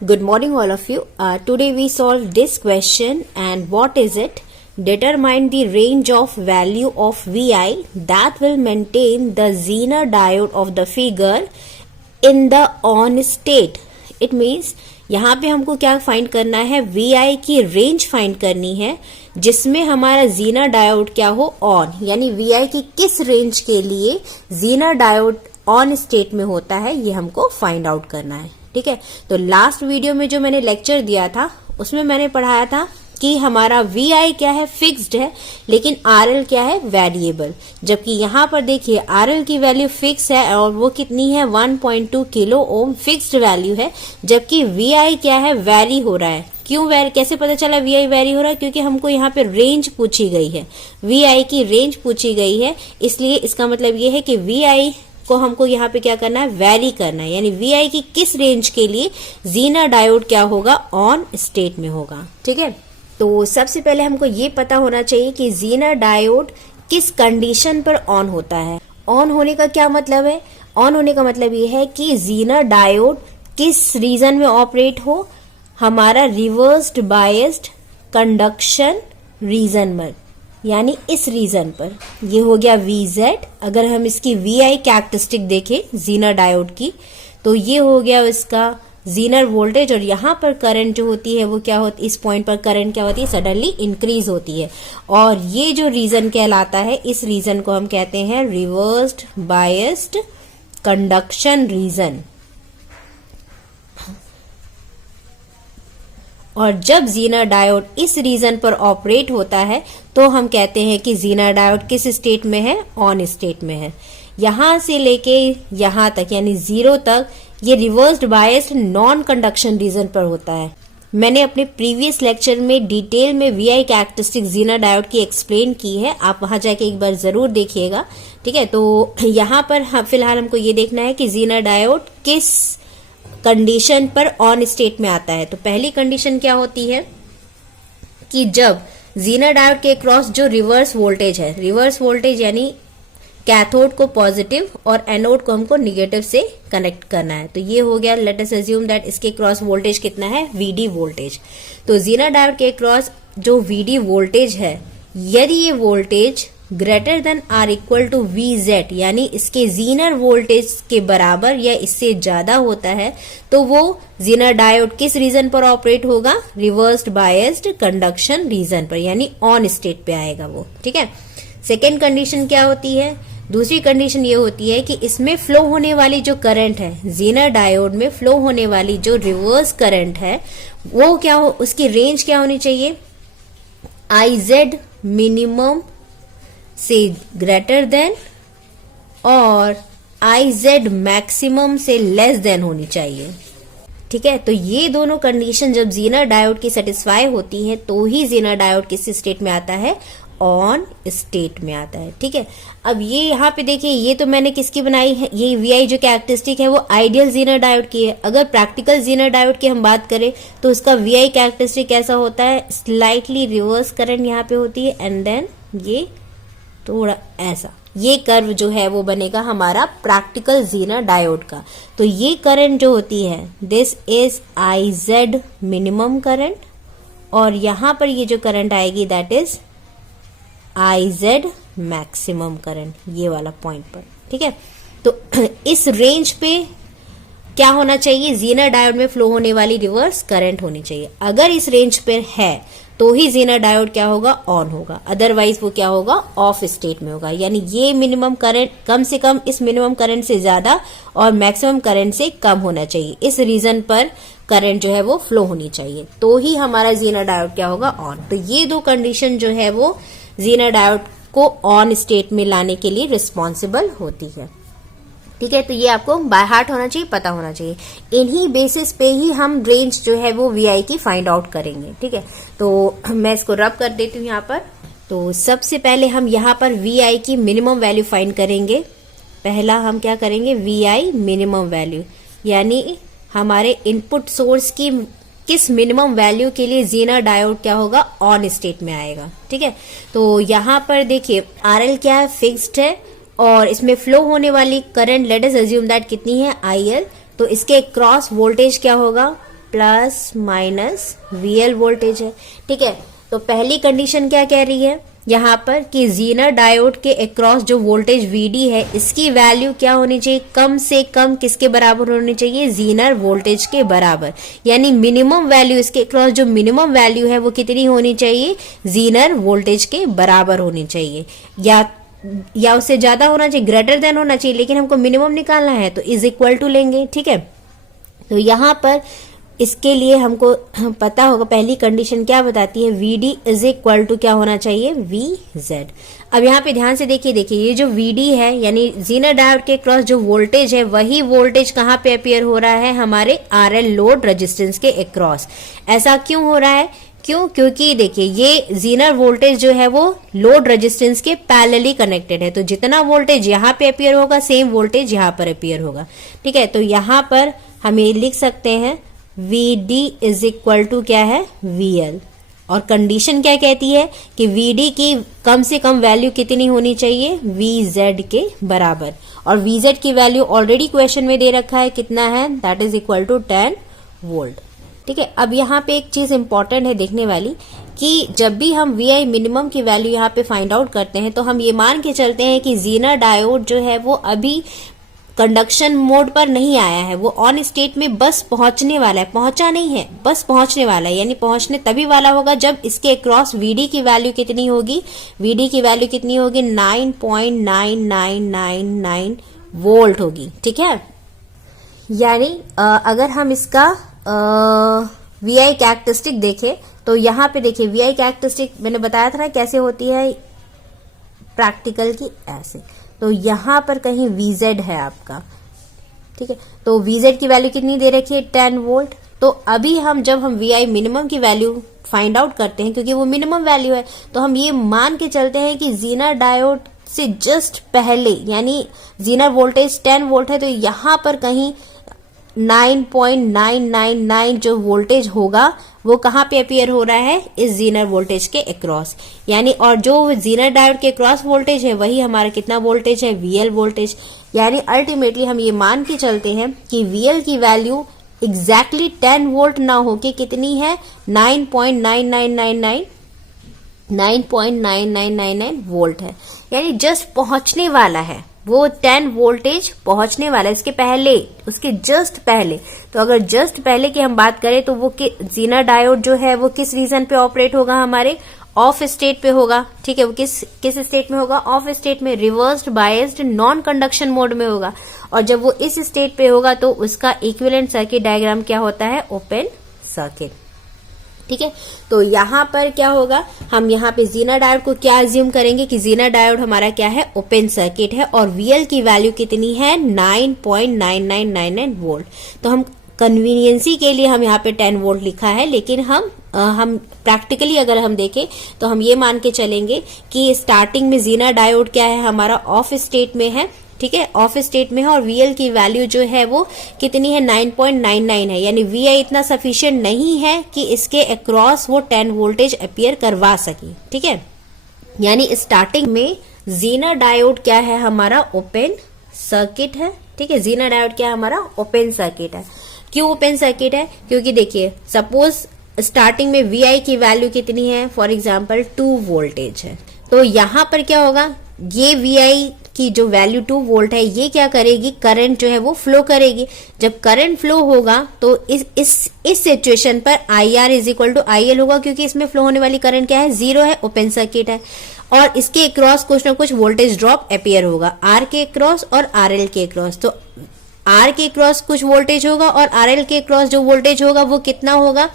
Good morning all of you. Today we solve this question, and what is it? Determine the range of value of Vi that will maintain the Zener diode of the figure in the on state. It means यहाँ पे हमको क्या find करना है, Vi की range find करनी है जिसमें हमारा जीनर डायोड क्या हो, ऑन, यानी Vi की किस रेंज के लिए जीनर डायोड ऑन स्टेट में होता है, ये हमको फाइंड आउट करना है। ठीक है, तो लास्ट वीडियो में जो मैंने लेक्चर दिया था उसमें मैंने पढ़ाया था कि हमारा Vi क्या है, फिक्स्ड है, लेकिन RL क्या है, वेरिएबल। जबकि यहाँ पर देखिए RL की वैल्यू फिक्स है और वो कितनी है, 1.2 किलो ओम फिक्स्ड वैल्यू है, जबकि Vi क्या है, वेरी हो रहा है। क्यों वेरी, कैसे पता चला Vi वेरी हो रहा है? क्योंकि हमको यहाँ पे रेंज पूछी गई है, Vi की रेंज पूछी गई है, इसलिए इसका मतलब ये है कि Vi को हमको यहाँ पे क्या करना है, वेरी करना है, यानी Vi की किस रेंज के लिए जीनर डायोड क्या होगा, ऑन स्टेट में होगा। ठीक है, तो सबसे पहले हमको ये पता होना चाहिए कि जीनर डायोड किस कंडीशन पर ऑन होता है। ऑन होने का क्या मतलब है? ऑन होने का मतलब ये है कि जीनर डायोड किस रीजन में ऑपरेट हो, हमारा रिवर्स्ड बायस्ड कंडक्शन रीजन में, यानी इस रीजन पर। ये हो गया VZ। अगर हम इसकी VI कैरेक्टरिस्टिक देखें जीनर डायोड की, तो ये हो गया इसका जीनर वोल्टेज, और यहाँ पर करंट जो होती है वो क्या होती है, इस पॉइंट पर करंट क्या होती है, सडनली इंक्रीज होती है। और ये जो रीजन कहलाता है, इस रीजन को हम कहते हैं रिवर्स्ड बायस्ड कंडक्शन रीजन। और जब जीनर डायोड इस रीजन पर ऑपरेट होता है तो हम कहते हैं कि जीनर डायोड किस स्टेट में है, ऑन स्टेट में है। यहां से लेके यहां तक यानी 0 तक ये reversed biased non conduction region पर होता है। मैंने अपने प्रीवियस लेक्चर में डिटेल में VI कैरेक्टरिस्टिक जीनर डायोड की एक्सप्लेन की है, आप वहां जाके एक बार जरूर देखिएगा। ठीक है, तो यहाँ पर फिलहाल हमको ये देखना है कि जीनर डायोड किस कंडीशन पर ऑन स्टेट में आता है। तो पहली कंडीशन क्या होती है कि जब जीनर डायोड के क्रॉस जो रिवर्स वोल्टेज है, रिवर्स वोल्टेज यानी कैथोड को पॉजिटिव और एनोड को हमको निगेटिव से कनेक्ट करना है। तो ये हो गया, लेट अस अज्यूम दैट इसके क्रॉस वोल्टेज कितना है, VD वोल्टेज। तो जीनर डायोड के क्रॉस जो VD वोल्टेज है, यदि ये voltage greater than or equal to VZ, यानी इसके जीनर वोल्टेज के बराबर या इससे ज्यादा होता है, तो वो जीनर डायोड किस रीजन पर ऑपरेट होगा, रिवर्स्ड बायस्ड कंडक्शन रीजन पर, यानी ऑन स्टेट पे आएगा वो। ठीक है, सेकेंड कंडीशन क्या होती है, दूसरी कंडीशन ये होती है कि इसमें फ्लो होने वाली जो करंट है, जीनर डायोड में फ्लो होने वाली जो रिवर्स करंट है, वो क्या हो, उसकी रेंज क्या होनी चाहिए, IZ मिनिमम से ग्रेटर देन और IZ मैक्सिमम से लेस देन होनी चाहिए। ठीक है, तो ये दोनों कंडीशन जब जीनर डायोड की सेटिस्फाई होती है तो ही जीनर डायोड किस स्टेट में आता है, ऑन स्टेट में आता है। ठीक है, अब ये यहाँ पे देखिए, ये तो मैंने किसकी बनाई है, ये VI जो कैरेक्टरिस्टिक है वो आइडियल जीनर डायोड की है। अगर प्रैक्टिकल जीनर डायोड की हम बात करें तो उसका VI कैरेक्टरिस्टिक कैसा होता है, स्लाइटली रिवर्स करंट यहाँ पे होती है, एंड देन ये थोड़ा ऐसा, ये कर्व जो है वो बनेगा हमारा प्रैक्टिकल जीनर डायोड का। तो ये करंट जो होती है, this is IZ minimum current, और यहाँ पर ये जो करंट आएगी that is IZ maximum current, ये वाला पॉइंट पर। ठीक है, तो इस रेंज पे क्या होना चाहिए, जीनर डायोड में फ्लो होने वाली रिवर्स करंट होनी चाहिए। अगर इस रेंज पर है तो ही जीनर डायोड क्या होगा, ऑन होगा, अदरवाइज वो क्या होगा, ऑफ स्टेट में होगा। यानी ये मिनिमम करंट कम से कम इस मिनिमम करंट से ज्यादा और मैक्सिमम करंट से कम होना चाहिए। इस रीजन पर करंट जो है वो फ्लो होनी चाहिए, तो ही हमारा जीनर डायोड क्या होगा, ऑन। तो ये दो कंडीशन जो है वो जीनर डायोड को ऑन स्टेट में लाने के लिए रिस्पॉन्सिबल होती है। ठीक है, तो ये आपको बाय हार्ट होना चाहिए, पता होना चाहिए। इन्हीं बेसिस पे ही हम रेंज जो है वो VI की फाइंड आउट करेंगे। ठीक है, तो मैं इसको रब कर देती हूँ यहाँ पर। तो सबसे पहले हम यहाँ पर VI की मिनिमम वैल्यू फाइंड करेंगे। पहला हम क्या करेंगे, VI मिनिमम वैल्यू, यानी हमारे इनपुट सोर्स की किस मिनिमम वैल्यू के लिए जीनर डायोड क्या होगा, ऑन स्टेट में आएगा। ठीक है, तो यहाँ पर देखिए RL क्या है, फिक्स्ड है, और इसमें फ्लो होने वाली current late us assume that कितनी है, IL। तो इसके क्रॉस वोल्टेज क्या होगा, प्लस माइनस VL वोल्टेज है। ठीक है, तो पहली कंडीशन क्या कह रही है यहाँ पर कि जीनर डायोड के अक्रॉस जो वोल्टेज VD है इसकी वैल्यू क्या होनी चाहिए, कम से कम किसके बराबर होनी चाहिए, जीनर वोल्टेज के बराबर। यानी मिनिमम वैल्यू इसके अक्रॉस जो मिनिमम वैल्यू है वो कितनी होनी चाहिए, जीनर वोल्टेज के बराबर होनी चाहिए, या उससे ज्यादा होना चाहिए, ग्रेटर देन होना चाहिए, लेकिन हमको मिनिमम निकालना है तो इज इक्वल टू लेंगे। ठीक है, तो यहाँ पर इसके लिए हमको पता होगा पहली कंडीशन क्या बताती है, VD इज इक्वल टू क्या होना चाहिए, VZ। अब यहाँ पे ध्यान से देखिए ये जो VD है यानी जीनर डायोड के क्रॉस जो वोल्टेज है वही वोल्टेज कहाँ पे अपियर हो रहा है, हमारे RL लोड रेजिस्टेंस के अक्रॉस। ऐसा क्यों हो रहा है, क्योंकि देखिए ये जीनर वोल्टेज जो है वो लोड रेजिस्टेंस के पैरेलली कनेक्टेड है, तो जितना वोल्टेज यहाँ पे अपियर होगा सेम वोल्टेज यहाँ पर अपियर होगा। ठीक है, तो यहाँ पर हम ये लिख सकते हैं VD इज इक्वल टू क्या है, VL। और कंडीशन क्या कहती है कि VD की कम से कम वैल्यू कितनी होनी चाहिए, VZ के बराबर। और VZ की वैल्यू ऑलरेडी क्वेश्चन में दे रखा है, कितना है, that is equal to 10 volt. ठीक है, अब यहाँ पे एक चीज इंपॉर्टेंट है देखने वाली कि जब भी हम VI मिनिमम की वैल्यू यहाँ पे फाइंड आउट करते हैं तो हम ये मान के चलते हैं कि जीनर डायोड जो है वो अभी कंडक्शन मोड पर नहीं आया है, वो ऑन स्टेट में बस पहुंचने वाला है, पहुंचा नहीं है, बस पहुंचने वाला है। यानी पहुंचने तभी वाला होगा जब इसके अक्रॉस VD की वैल्यू कितनी होगी, VD की वैल्यू कितनी होगी, 9.9999 वोल्ट होगी। ठीक है, यानी अगर हम इसका VI कैरेक्टरिस्टिक देखें तो यहाँ पे देखिए VI कैरेक्टरिस्टिक मैंने बताया था ना कैसे होती है प्रैक्टिकल की, ऐसे। तो यहाँ पर कहीं VZ है आपका। ठीक है, तो VZ की वैल्यू कितनी दे रखी है, 10 वोल्ट। तो अभी हम जब हम VI मिनिमम की वैल्यू फाइंड आउट करते हैं क्योंकि वो मिनिमम वैल्यू है, तो हम ये मान के चलते हैं कि जीनर डायोड से जस्ट पहले यानी जीनर वोल्टेज 10 वोल्ट है, तो यहाँ पर कहीं 9.999 जो वोल्टेज होगा वो कहाँ पे अपियर हो रहा है, इस जीनर वोल्टेज के अक्रॉस। यानी और जो जीनर डायोड के क्रॉस वोल्टेज है वही हमारा कितना वोल्टेज है, VL वोल्टेज। यानी अल्टीमेटली हम ये मान के चलते हैं कि VL की वैल्यू एग्जैक्टली 10 वोल्ट ना होके कितनी है, 9.9999 वोल्ट है। यानी जस्ट पहुंचने वाला है, वो 10 वोल्टेज पहुंचने वाला है, इसके पहले, उसके जस्ट पहले। तो अगर जस्ट पहले की हम बात करें तो वो जीनर डायोड जो है वो किस रीजन पे ऑपरेट होगा, हमारे ऑफ स्टेट पे होगा। ठीक है, वो किस स्टेट में होगा, ऑफ स्टेट में, reversed biased non conduction mode में होगा। और जब वो इस स्टेट पे होगा तो उसका इक्विवेलेंट सर्किट डायग्राम क्या होता है, ओपन सर्किट। ठीक है, तो यहाँ पर क्या होगा, हम यहाँ पे जीनर डायोड को क्या अज्यूम करेंगे कि जीनर डायोड हमारा क्या है, ओपन सर्किट है, और VL की वैल्यू कितनी है, 9.9999 वोल्ट। तो हम कन्वीनियंसी के लिए हम यहाँ पे 10 वोल्ट लिखा है, लेकिन हम प्रैक्टिकली अगर हम देखें तो हम ये मान के चलेंगे कि स्टार्टिंग में जीनर डायोड क्या है, हमारा ऑफ स्टेट में है। ठीक है, ऑफ स्टेट में है, और VL की वैल्यू जो है वो कितनी है, 9.99 है। यानी VI इतना सफिशिएंट नहीं है कि इसके अक्रॉस वो 10 वोल्टेज अपियर करवा सके। ठीक है, यानी स्टार्टिंग में जीनर डायोड क्या है, हमारा ओपन सर्किट है। ठीक है, जीनर डायोड क्या है, हमारा ओपन सर्किट है। क्यों ओपन सर्किट है, क्योंकि देखिए सपोज स्टार्टिंग में VI की वैल्यू कितनी है, फॉर एग्जाम्पल 2 वोल्टेज है, तो यहां पर क्या होगा, ये VI की जो वैल्यू 2 वोल्ट है ये क्या करेगी, करंट जो है वो फ्लो करेगी। जब करंट फ्लो होगा तो इस सिचुएशन पर IR is equal to IL होगा, क्योंकि इसमें फ्लो होने वाली करंट क्या है, 0 है, ओपन सर्किट है। और इसके क्रॉस कुछ ना कुछ वोल्टेज ड्रॉप अपियर होगा, R के क्रॉस और RL के क्रॉस। तो R के क्रॉस कुछ वोल्टेज होगा और RL के क्रॉस जो वोल्टेज होगा वो कितना होगा,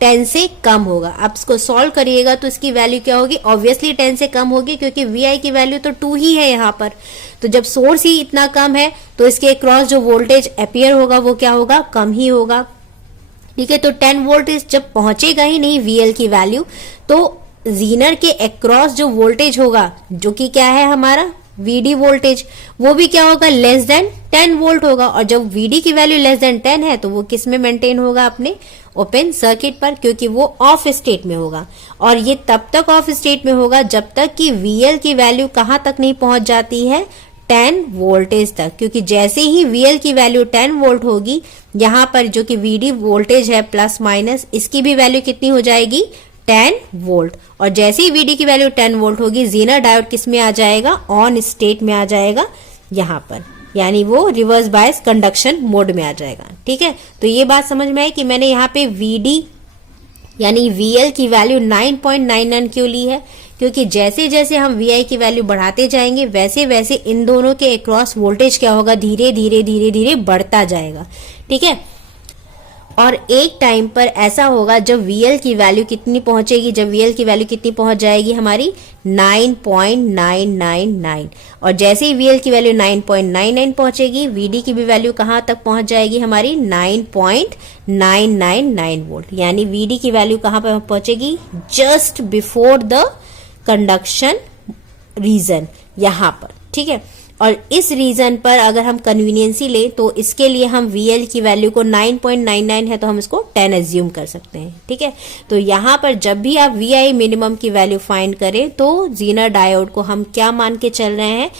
10 से कम होगा। आप इसको सॉल्व करिएगा तो इसकी वैल्यू क्या होगी, ऑब्वियसली 10 से कम होगी, क्योंकि VI की वैल्यू तो 2 ही है यहाँ पर। तो जब सोर्स ही इतना कम है तो इसके क्रॉस जो वोल्टेज अपियर होगा वो क्या होगा, कम ही होगा। ठीक है, तो 10 वोल्टेज जब पहुंचेगा ही नहीं VL की वैल्यू, तो जीनर के अक्रॉस जो वोल्टेज होगा, जो कि क्या है हमारा VD वोल्टेज, वो भी क्या होगा, लेस देन 10 वोल्ट होगा। और जब VD की वैल्यू लेस देन 10 है तो वो किस में मेंटेन होगा, अपने ओपन सर्किट पर, क्योंकि वो ऑफ स्टेट में होगा। और ये तब तक ऑफ स्टेट में होगा जब तक कि VL की वैल्यू कहां तक नहीं पहुंच जाती है, 10 वोल्टेज तक, क्योंकि जैसे ही VL की वैल्यू 10 वोल्ट होगी, यहां पर जो कि VD वोल्टेज है प्लस माइनस, इसकी भी वैल्यू कितनी हो जाएगी 10 वोल्ट। और जैसे ही VD की वैल्यू 10 वोल्ट होगी, जीनर डायोड किस में आ जाएगा, ऑन स्टेट में आ जाएगा यहां पर, यानी वो रिवर्स बायस कंडक्शन मोड में आ जाएगा। ठीक है, तो ये बात समझ में आई कि मैंने यहाँ पे VD यानी VL की वैल्यू 9.99 क्यों ली है, क्योंकि जैसे जैसे हम VI की वैल्यू बढ़ाते जाएंगे वैसे वैसे इन दोनों के अक्रॉस वोल्टेज क्या होगा, धीरे धीरे धीरे धीरे बढ़ता जाएगा। ठीक है, और एक टाइम पर ऐसा होगा जब VL की वैल्यू कितनी पहुंचेगी, जब VL की वैल्यू कितनी पहुंच जाएगी हमारी 9.999, और जैसे ही VL की वैल्यू 9.99 पहुंचेगी, VD की भी वैल्यू कहां तक पहुंच जाएगी हमारी 9.999 वोल्ट, यानी VD की वैल्यू कहां पर पहुंचेगी, just before the conduction region, यहां पर। ठीक है, और इस रीजन पर अगर हम कन्वीनियंसी ले तो इसके लिए हम VL की वैल्यू को 9.99 है तो हम इसको 10 एज्यूम कर सकते हैं। ठीक है, तो यहां पर जब भी आप VI मिनिमम की वैल्यू फाइंड करें तो जीनर डायोड को हम क्या मान के चल रहे हैं,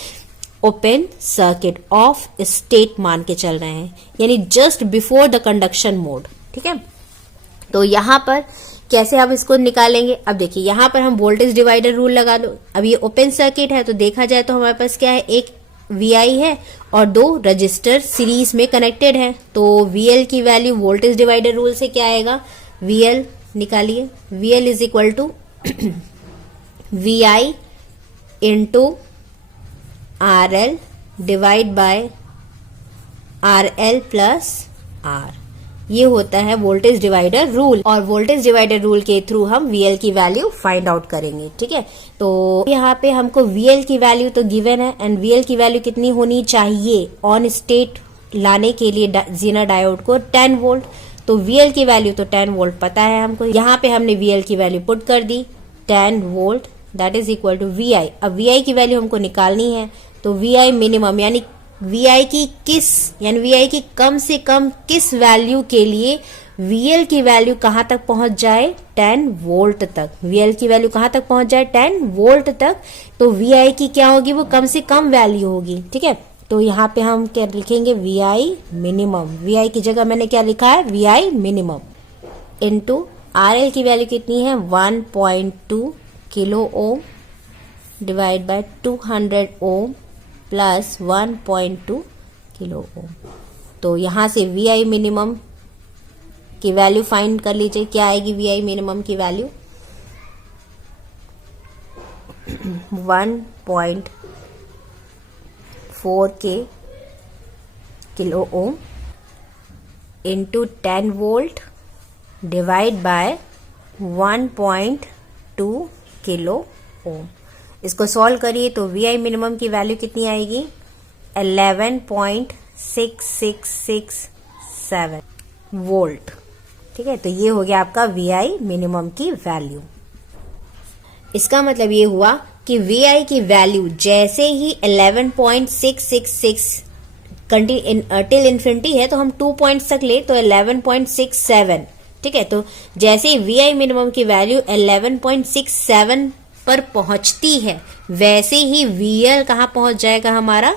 ओपन सर्किट ऑफ स्टेट मान के चल रहे हैं, यानी just before the conduction mode. ठीक है, तो यहां पर कैसे हम इसको निकालेंगे, अब देखिए यहां पर हम वोल्टेज डिवाइडर रूल लगा दो। अब ये ओपन सर्किट है तो देखा जाए तो हमारे पास क्या है, एक VI है और दो रजिस्टर सीरीज में कनेक्टेड है, तो VL की वैल्यू वोल्टेज डिवाइडर रूल से क्या आएगा, VL निकालिए, VL is equal to VI into RL divide by RL plus R, ये होता है वोल्टेज डिवाइडर रूल, और वोल्टेज डिवाइडर रूल के थ्रू हम VL की वैल्यू फाइंड आउट करेंगे। ठीक है, तो यहाँ पे हमको VL की वैल्यू तो गिवन है, एंड VL की वैल्यू कितनी होनी चाहिए ऑन स्टेट लाने के लिए जीनर डायोड को 10 वोल्ट, तो VL की वैल्यू तो 10 वोल्ट पता है हमको, यहाँ पे हमने VL की वैल्यू पुट कर दी 10 volt, that is equal to VI। अब VI की वैल्यू हमको निकालनी है, तो VI मिनिमम यानी VI की किस, यानी VI की कम से कम किस वैल्यू के लिए VL की वैल्यू कहां तक पहुंच जाए, 10 वोल्ट तक, VL की वैल्यू कहां तक पहुंच जाए 10 वोल्ट तक, तो VI की क्या होगी, वो कम से कम वैल्यू होगी। ठीक है, तो यहाँ पे हम क्या लिखेंगे, VI मिनिमम, VI की जगह मैंने क्या लिखा है, VI मिनिमम इंटू RL की वैल्यू कितनी है 1.2 kilo ohm divide by 200 ohm plus 1.2 kilo ohm. तो यहां से VI मिनिमम की वैल्यू फाइंड कर लीजिए, क्या आएगी VI मिनिमम की value 1.4 kilo ohm into 10 volt divide bye 1.2 kilo ohm. इसको सॉल्व करिए तो VI मिनिमम की वैल्यू कितनी आएगी 11.6667 वोल्ट। ठीक है, तो ये हो गया आपका VI मिनिमम की वैल्यू। इसका मतलब ये हुआ कि VI की वैल्यू जैसे ही 11.666 टिल इन्फिनिटी है तो हम 2 पॉइंट्स तक ले तो 11.67। ठीक है, तो जैसे ही VI मिनिमम की वैल्यू 11.67 पर पहुंचती है वैसे ही VL कहां पहुंच जाएगा हमारा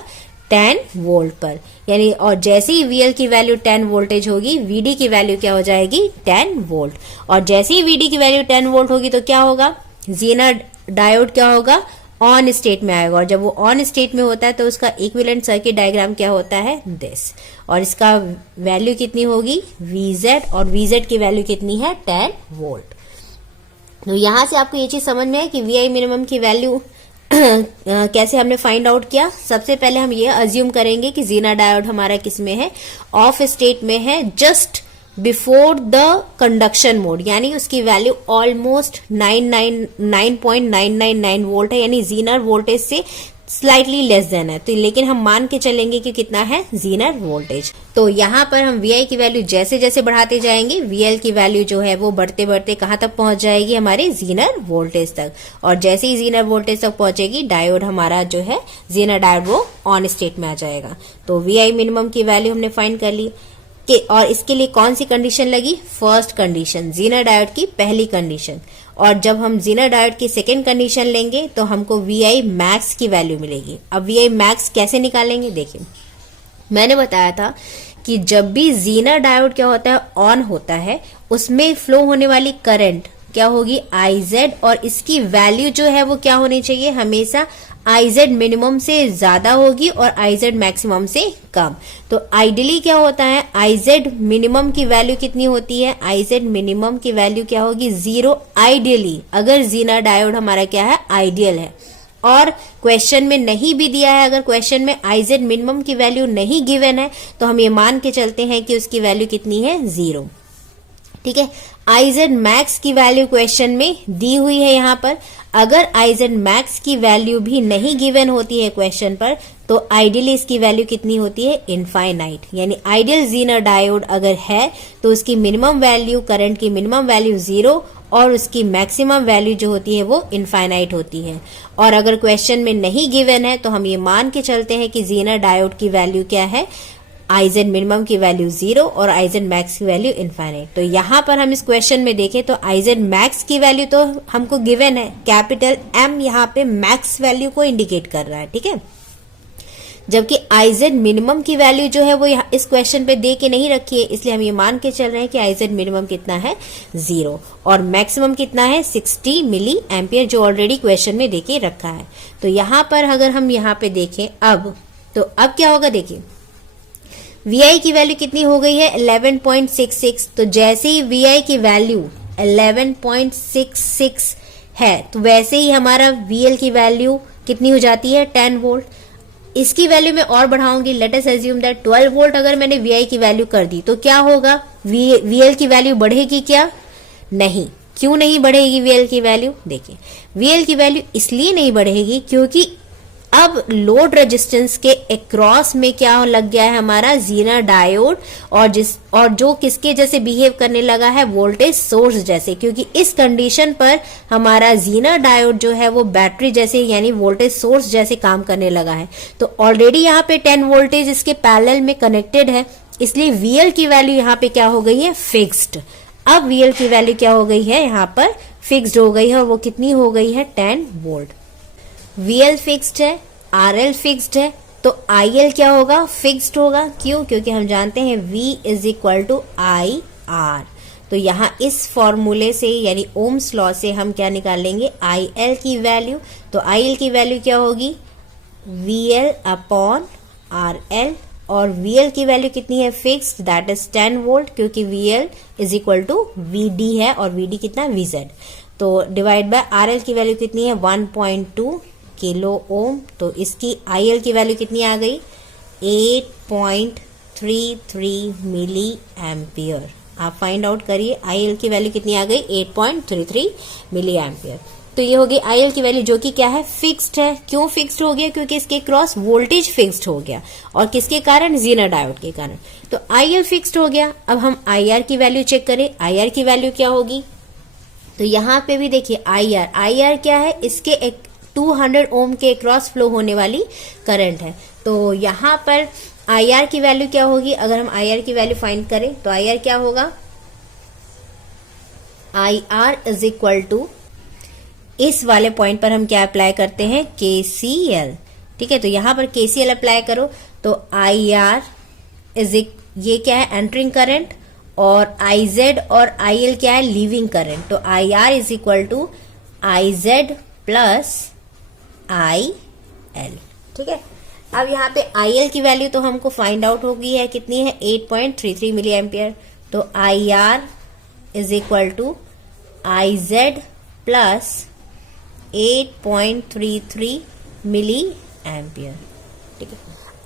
10 वोल्ट पर, यानी और जैसे ही VL की वैल्यू 10 वोल्टेज होगी VD की वैल्यू क्या हो जाएगी 10 वोल्ट, और जैसे ही VD की वैल्यू 10 वोल्ट होगी तो क्या होगा, जीनर डायोड क्या होगा ऑन स्टेट में आएगा, और जब वो ऑन स्टेट में होता है तो उसका इक्विवेलेंट सर्किट डायग्राम क्या होता है दिस, और इसका वैल्यू कितनी होगी VZ, और VZ की वैल्यू कितनी है 10 वोल्ट। तो यहां से आपको ये चीज समझ में है कि VI मिनिमम की वैल्यू कैसे हमने फाइंड आउट किया। सबसे पहले हम ये अज्यूम करेंगे कि जीनर डायोड हमारा किस में है, ऑफ स्टेट में है, just before the conduction mode, यानी उसकी वैल्यू ऑलमोस्ट 9.999 वोल्ट है, यानी जीनर वोल्टेज से स्लाइटली लेस देन है, तो लेकिन हम मान के चलेंगे कि कितना है जीनर वोल्टेज। तो यहाँ पर हम VI की वैल्यू जैसे जैसे बढ़ाते जाएंगे VL की वैल्यू जो है वो बढ़ते बढ़ते कहाँ तक पहुंच जाएगी हमारे जीनर वोल्टेज तक, और जैसे ही जीनर वोल्टेज तक पहुंचेगी डायोड हमारा जो है जीनर डायोड वो ऑन स्टेट में आ जाएगा। तो VI मिनिमम की वैल्यू हमने फाइंड कर ली। और इसके लिए कौन सी कंडीशन लगी, फर्स्ट कंडीशन, ज़ीनर डायोड की पहली कंडीशन। और जब हम ज़ीनर डायोड की सेकेंड कंडीशन लेंगे तो हमको VI मैक्स की वैल्यू मिलेगी। अब VI मैक्स कैसे निकालेंगे, देखिए मैंने बताया था कि जब भी ज़ीनर डायोड क्या होता है, ऑन होता है, उसमें फ्लो होने वाली करंट क्या होगी, IZ, और इसकी वैल्यू जो है वो क्या होनी चाहिए, हमेशा IZ मिनिमम से ज्यादा होगी और IZ मैक्सिमम से कम। तो आइडियली क्या होता है, IZ मिनिमम की वैल्यू कितनी होती है, IZ मिनिमम की वैल्यू क्या होगी, 0 आइडियली, अगर ज़ीनर डायोड हमारा क्या है, आइडियल है। और क्वेश्चन में नहीं भी दिया है, अगर क्वेश्चन में IZ मिनिमम की वैल्यू नहीं गिवन है तो हम ये मान के चलते हैं कि उसकी वैल्यू कितनी है, 0। ठीक है, IZ मैक्स की वैल्यू क्वेश्चन में दी हुई है यहाँ पर। अगर IZ मैक्स की वैल्यू भी नहीं गिवन होती है क्वेश्चन पर तो आइडियली इसकी वैल्यू कितनी होती है, इनफाइनाइट। यानी आइडियल ज़ीनर डायोड अगर है तो उसकी मिनिमम वैल्यू, करंट की मिनिमम वैल्यू 0 और उसकी मैक्सिमम वैल्यू जो होती है वो इनफाइनाइट होती है। और अगर क्वेश्चन में नहीं गिवन है तो हम ये मान के चलते हैं कि ज़ीनर डायोड की वैल्यू क्या है, IZ मिनिमम की वैल्यू 0 और IZ मैक्स की वैल्यू इनफाइनाइट। तो यहां पर हम इस क्वेश्चन में देखें तो IZ मैक्स की वैल्यू तो हमको गिवन है, कैपिटल M यहाँ पे मैक्स वैल्यू को इंडिकेट कर रहा है। ठीक है, जबकि IZ मिनिमम की वैल्यू जो है वो इस क्वेश्चन पे दे के नहीं रखी है, इसलिए हम ये मान के चल रहे हैं कि IZ मिनिमम कितना है, 0, और मैक्सिमम कितना है, 60 मिली एम्पियर, जो ऑलरेडी क्वेश्चन में दे के रखा है। तो यहां पर अगर हम यहाँ पे देखें तो अब क्या होगा, देखिए VI की वैल्यू कितनी हो गई है, 11.66। तो जैसे ही VI की वैल्यू 11.66 है तो वैसे ही हमारा VL की वैल्यू कितनी हो जाती है, 10 वोल्ट। इसकी वैल्यू मैं और बढ़ाऊंगी, let us assume that 12 volt अगर मैंने VI की वैल्यू कर दी तो क्या होगा, VL की वैल्यू बढ़ेगी क्या, नहीं। क्यों नहीं बढ़ेगी VL की वैल्यू, देखिए VL की वैल्यू इसलिए नहीं बढ़ेगी क्योंकि अब लोड रेजिस्टेंस के अक्रॉस में क्या लग गया है, हमारा ज़ीनर डायोड, और जो किसके जैसे बिहेव करने लगा है, वोल्टेज सोर्स जैसे। क्योंकि इस कंडीशन पर हमारा ज़ीनर डायोड जो है वो बैटरी जैसे यानी वोल्टेज सोर्स जैसे काम करने लगा है। तो ऑलरेडी यहाँ पे 10 वोल्टेज इसके पैरेलल में कनेक्टेड है, इसलिए VL की वैल्यू यहाँ पे क्या हो गई है, फिक्स्ड। अब VL की वैल्यू क्या हो गई है, यहाँ पर फिक्स्ड हो गई है, और वो कितनी हो गई है, 10 वोल्ट। VL फिक्स्ड है, RL फिक्स्ड है, तो IL क्या होगा, फिक्स्ड होगा। क्यों, क्योंकि हम जानते हैं V is equal to IR। तो यहाँ इस फॉर्मूले से यानी ओम्स लॉ से हम क्या निकाल लेंगे, IL की वैल्यू। तो IL की वैल्यू क्या होगी, VL अपॉन RL, और VL की वैल्यू कितनी है, फिक्स्ड, दैट इज 10 वोल्ट, क्योंकि VL is equal to VD है, और VD कितना, VZ। तो डिवाइड बाय RL की वैल्यू कितनी है, 1.2 किलो ओम। तो इसकी IL की वैल्यू कितनी आ गई, 8.33 मिली एम्पियर। आप फाइंड आउट करिए IL की वैल्यू कितनी आ गई, 8.33 मिली एम्पियर। तो ये हो गई IL की वैल्यू, जो कि क्या है, फिक्स्ड है। क्यों फिक्स्ड हो गया, क्योंकि इसके क्रॉस वोल्टेज फिक्स्ड हो गया, और किसके कारण, ज़ीनर डायोड के कारण। तो IL फिक्स्ड हो गया। अब हम IR की वैल्यू चेक करें, IR की वैल्यू क्या होगी। तो यहाँ पे भी देखिए IR क्या है, इसके एक 200 ओम के क्रॉस फ्लो होने वाली करंट है। तो यहाँ पर IR की वैल्यू क्या होगी, अगर हम IR की वैल्यू फाइंड करें तो IR क्या होगा, IR इज इक्वल टू, इस वाले पॉइंट पर हम क्या अप्लाई करते हैं, KCL। ठीक है, तो यहाँ पर KCL अप्लाई करो तो IR ये क्या है, एंटरिंग करंट, और IZ और IL क्या है, लीविंग करंट। तो IR is equal to IZ plus IL। ठीक है, अब यहाँ पे IL की वैल्यू तो हमको फाइंड आउट हो गई है, कितनी है, 8.33 मिली एम्पियर। तो IR is equal to IZ plus 8.33 milli ampere. ठीक है,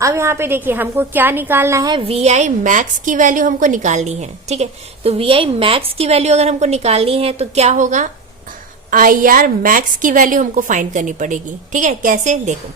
अब यहाँ पे देखिए हमको क्या निकालना है, VI मैक्स की वैल्यू हमको निकालनी है। ठीक है, तो VI मैक्स की वैल्यू अगर हमको निकालनी है तो क्या होगा, IR मैक्स की वैल्यू हमको फाइंड करनी पड़ेगी। ठीक है, कैसे, देखो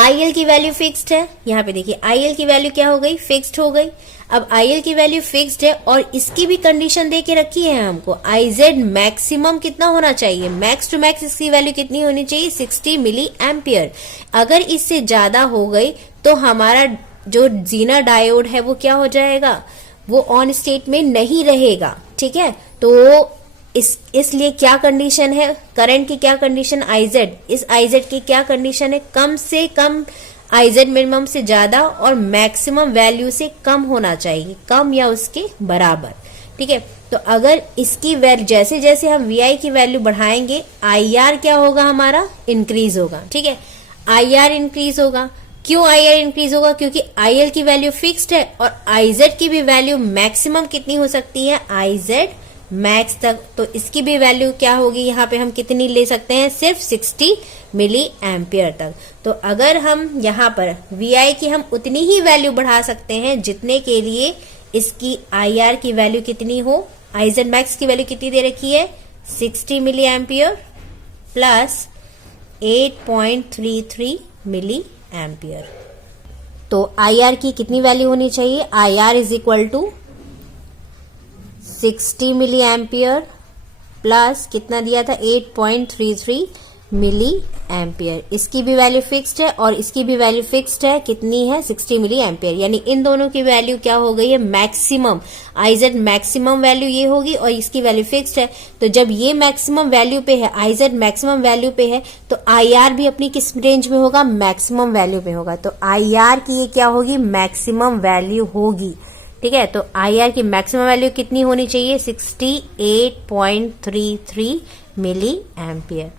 IL की वैल्यू फिक्स्ड है, यहाँ पे देखिए IL की वैल्यू क्या हो गई, फिक्स्ड हो गई। अब IL की वैल्यू फिक्स्ड है और इसकी भी कंडीशन दे के रखी है हमको, IZ मैक्सिमम कितना होना चाहिए, मैक्स टू मैक्स इसकी वैल्यू कितनी होनी चाहिए, 60 मिली एम्पियर। अगर इससे ज्यादा हो गई तो हमारा जो जीना डायोड है वो क्या हो जाएगा, वो ऑन स्टेट में नहीं रहेगा। ठीक है, तो इसलिए क्या कंडीशन है, करंट की क्या कंडीशन, आईजेड, इस आईजेड की क्या कंडीशन है, कम से कम आईजेड मिनिमम से ज्यादा और मैक्सिमम वैल्यू से कम होना चाहिए, कम या उसके बराबर। ठीक है, तो अगर इसकी वैल्यू जैसे जैसे हम वी आई की वैल्यू बढ़ाएंगे, आई आर क्या होगा, हमारा इंक्रीज होगा। ठीक है, आई आर इंक्रीज होगा। क्यों आई आर इंक्रीज होगा, क्योंकि आई एल की वैल्यू फिक्स्ड है और आईजेड की भी वैल्यू मैक्सिमम कितनी हो सकती है, आईजेड मैक्स तक। तो इसकी भी वैल्यू क्या होगी, यहाँ पे हम कितनी ले सकते हैं, सिर्फ 60 मिली एम्पियर तक। तो अगर हम यहाँ पर वी आई की हम उतनी ही वैल्यू बढ़ा सकते हैं जितने के लिए इसकी आई आर की वैल्यू कितनी हो, आईजेड मैक्स की वैल्यू कितनी दे रखी है, 60 milli ampere plus 8.33 milli ampere. तो आई आर की कितनी वैल्यू होनी चाहिए, I R is equal to 60 milli ampere plus कितना दिया था, 8.33 मिली एम्पियर। इसकी भी वैल्यू फिक्स्ड है और इसकी भी वैल्यू फिक्स्ड है, कितनी है, 60 मिली एम्पियर। यानी इन दोनों की वैल्यू क्या हो गई है, मैक्सिमम, आईजेड मैक्सिमम वैल्यू ये होगी और इसकी वैल्यू फिक्स्ड है। तो जब ये मैक्सिमम वैल्यू पे है, आईजेड मैक्सिमम वैल्यू पे है, तो आई आर भी अपनी किस रेंज में होगा, मैक्सिमम वैल्यू पे होगा। तो आई आर की ये क्या होगी, मैक्सिमम वैल्यू होगी। ठीक है, तो आई आर की मैक्सिमम वैल्यू कितनी होनी चाहिए, 68.33 मिली एम्पियर।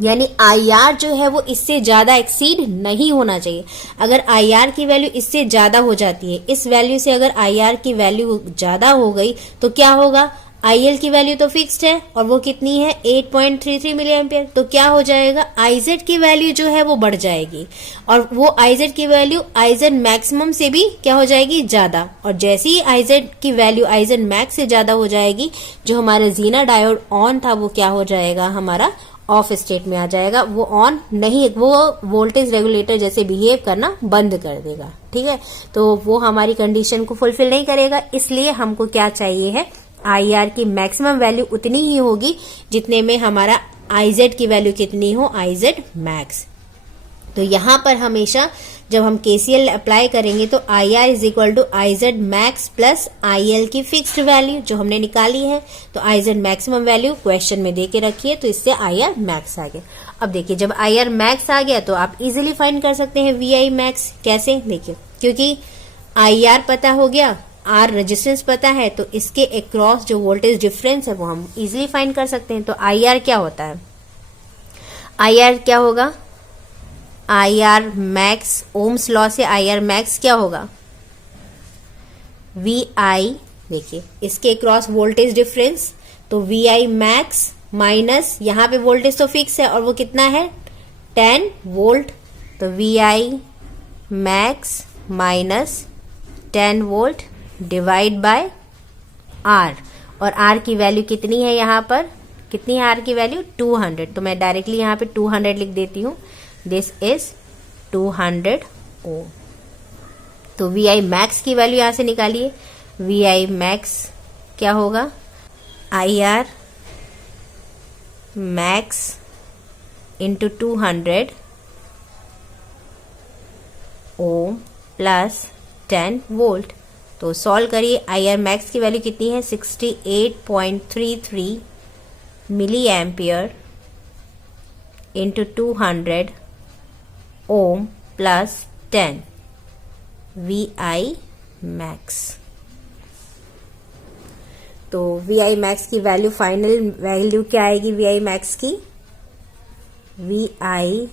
यानी आई आर जो है वो इससे ज्यादा एक्सीड नहीं होना चाहिए। अगर आई आर की वैल्यू इससे ज्यादा हो जाती है, इस वैल्यू से अगर आई आर की वैल्यू ज्यादा हो गई तो क्या होगा, आई एल की वैल्यू तो फिक्स्ड है और वो कितनी है, 8.33 मिली एम्पियर। तो क्या हो जाएगा, आईजेड की वैल्यू जो है वो बढ़ जाएगी और वो आईजेड की वैल्यू आईजेड मैक्सिमम से भी क्या हो जाएगी, ज्यादा। और जैसे ही आईजेड की वैल्यू आईजेड मैक्स से ज्यादा हो जाएगी, जो हमारा जीना डायोड ऑन था वो क्या हो जाएगा, हमारा ऑफ स्टेट में आ जाएगा। वो ऑन नहीं, वो वोल्टेज रेगुलेटर जैसे बिहेव करना बंद कर देगा। ठीक है, तो वो हमारी कंडीशन को फुलफिल नहीं करेगा। इसलिए हमको क्या चाहिए है, आई आर की मैक्सिमम वैल्यू उतनी ही होगी जितने में हमारा आईजेड की वैल्यू कितनी हो, आईजेड मैक्स। तो यहां पर हमेशा जब हम केसीएल अप्लाई करेंगे तो I R is equal to IZ max plus I L की फिक्स्ड वैल्यू जो हमने निकाली है। तो आईजेड मैक्सिमम वैल्यू क्वेश्चन में दे के रखिए, तो इससे आई आर मैक्स आ गया। अब देखिए, जब आई आर मैक्स आ गया तो आप इजिली फाइंड कर सकते हैं वी आई मैक्स। कैसे, देखिए, क्योंकि आई आर पता हो गया, आर रेजिस्टेंस पता है, तो इसके अक्रॉस जो वोल्टेज डिफरेंस है वो हम इजिली फाइंड कर सकते हैं। तो आई आर क्या होता है, आई आर क्या होगा, I R max, Ohm's law से आई आर मैक्स क्या होगा, वी आई, देखिए इसके क्रॉस वोल्टेज डिफरेंस, तो वी आई मैक्स माइनस, यहां पे वोल्टेज तो फिक्स है और वो कितना है, 10 वोल्ट। तो V I max minus 10 volt divide by R. और आर की वैल्यू कितनी है, यहां पर कितनी है आर की वैल्यू, 200। तो मैं डायरेक्टली यहां पे 200 लिख देती हूं, दिस इज 200 ओम। तो वी आई मैक्स की वैल्यू यहां से निकालिए, वी आई मैक्स क्या होगा, I R max into 200 ohm plus 10 volt. तो सॉल्व करिए, आई आर मैक्स की वैल्यू कितनी है, 68.33 milli ampere into 200 ohm plus 10 V I max. तो वी आई मैक्स की वैल्यू, फाइनल वैल्यू क्या आएगी वी आई मैक्स की, वी आई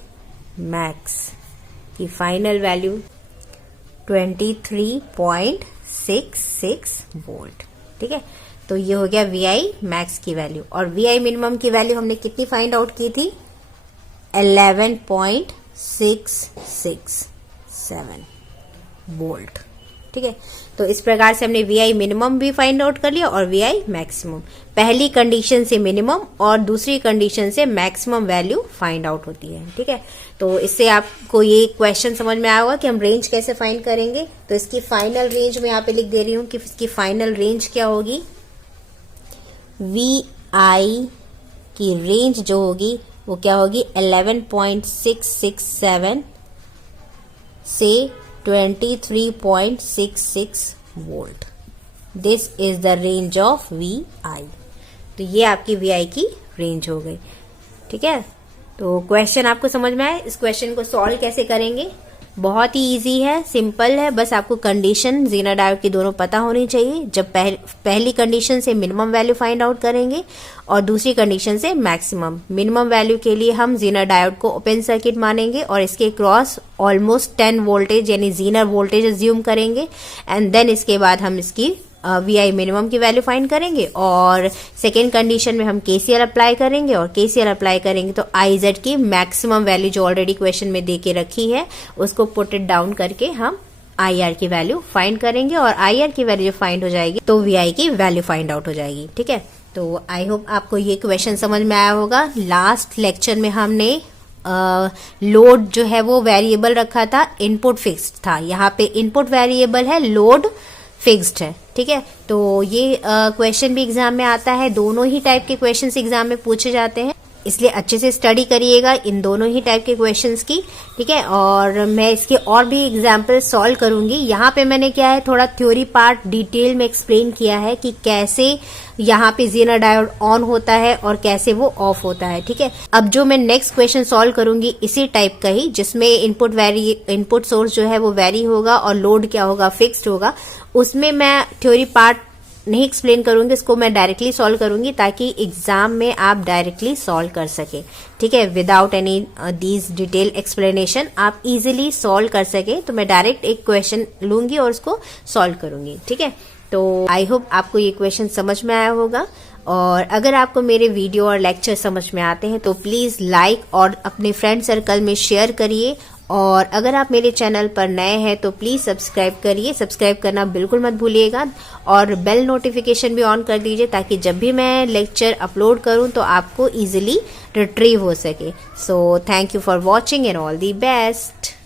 मैक्स की फाइनल वैल्यू 23.66 वोल्ट। ठीक है, तो ये हो गया वी आई मैक्स की वैल्यू। और वी आई मिनिमम की वैल्यू हमने कितनी फाइंड आउट की थी, 11.667 वोल्ट। ठीक है, तो इस प्रकार से हमने वी आई मिनिमम भी फाइंड आउट कर लिया और वी आई मैक्सिमम। पहली कंडीशन से मिनिमम और दूसरी कंडीशन से मैक्सिमम वैल्यू फाइंड आउट होती है। ठीक है, तो इससे आपको ये क्वेश्चन समझ में आया होगा कि हम रेंज कैसे फाइंड करेंगे। तो इसकी फाइनल रेंज में यहाँ पे लिख दे रही हूँ कि इसकी फाइनल रेंज क्या होगी, वी आई की रेंज जो होगी वो क्या होगी, 11.667 से 23.66 volt. This is the range of VI। तो ये आपकी VI की रेंज हो गई। ठीक है, तो क्वेश्चन आपको समझ में आए। इस क्वेश्चन को सॉल्व कैसे करेंगे, बहुत ही इजी है, सिंपल है। बस आपको कंडीशन ज़ीना डायोड की दोनों पता होनी चाहिए। जब पहली कंडीशन से मिनिमम वैल्यू फाइंड आउट करेंगे और दूसरी कंडीशन से मैक्सिमम। मिनिमम वैल्यू के लिए हम ज़ीना डायोड को ओपन सर्किट मानेंगे और इसके क्रॉस ऑलमोस्ट 10 वोल्टेज यानी ज़ीनर वोल्टेज अज्यूम करेंगे एंड देन इसके बाद हम इसकी VI मिनिमम की वैल्यू फाइंड करेंगे और सेकेंड कंडीशन में हम KCL अप्लाई करेंगे और KCL अप्लाई करेंगे तो IZ की मैक्सिमम वैल्यू जो ऑलरेडी क्वेश्चन में दे के रखी है उसको पुट इट डाउन करके हम IR की वैल्यू फाइंड करेंगे और IR की वैल्यू जो फाइंड हो जाएगी तो VI की वैल्यू फाइंड आउट हो जाएगी। ठीक है, तो आई होप आपको ये क्वेश्चन समझ में आया होगा। लास्ट लेक्चर में हमने लोड जो है वो वेरिएबल रखा था, इनपुट फिक्स्ड था। यहाँ पे इनपुट वेरिएबल है, लोड फिक्स्ड है। ठीक है, तो ये क्वेश्चन भी एग्जाम में आता है। दोनों ही टाइप के क्वेश्चंस एग्जाम में पूछे जाते हैं, इसलिए अच्छे से स्टडी करिएगा इन दोनों ही टाइप के क्वेश्चंस की। ठीक है, और मैं इसके और भी एग्जाम्पल सॉल्व करूंगी। यहाँ पे मैंने क्या है, थोड़ा थ्योरी पार्ट डिटेल में एक्सप्लेन किया है कि कैसे यहाँ पे ज़ीना डायोड ऑन होता है और कैसे वो ऑफ होता है। ठीक है, अब जो मैं नेक्स्ट क्वेश्चन सॉल्व करूंगी इसी टाइप का ही, जिसमें इनपुट सोर्स जो है वो वेरी होगा और लोड क्या होगा, फिक्स्ड होगा। उसमें मैं थ्योरी पार्ट नहीं एक्सप्लेन करूंगी, इसको मैं डायरेक्टली सॉल्व करूंगी ताकि एग्जाम में आप डायरेक्टली सॉल्व कर सके। ठीक है, without any these detail explanation आप इजीली सॉल्व कर सके। तो मैं डायरेक्ट एक क्वेश्चन लूंगी और उसको सॉल्व करूंगी। ठीक है, तो आई होप आपको ये क्वेश्चन समझ में आया होगा। और अगर आपको मेरे वीडियो और लेक्चर समझ में आते हैं तो प्लीज लाइक और अपने फ्रेंड सर्कल में शेयर करिए। और अगर आप मेरे चैनल पर नए हैं तो प्लीज सब्सक्राइब करिए, सब्सक्राइब करना बिल्कुल मत भूलिएगा और बेल नोटिफिकेशन भी ऑन कर दीजिए ताकि जब भी मैं लेक्चर अपलोड करूं तो आपको इजीली रिट्रीव हो सके। So thank you for watching and all the best.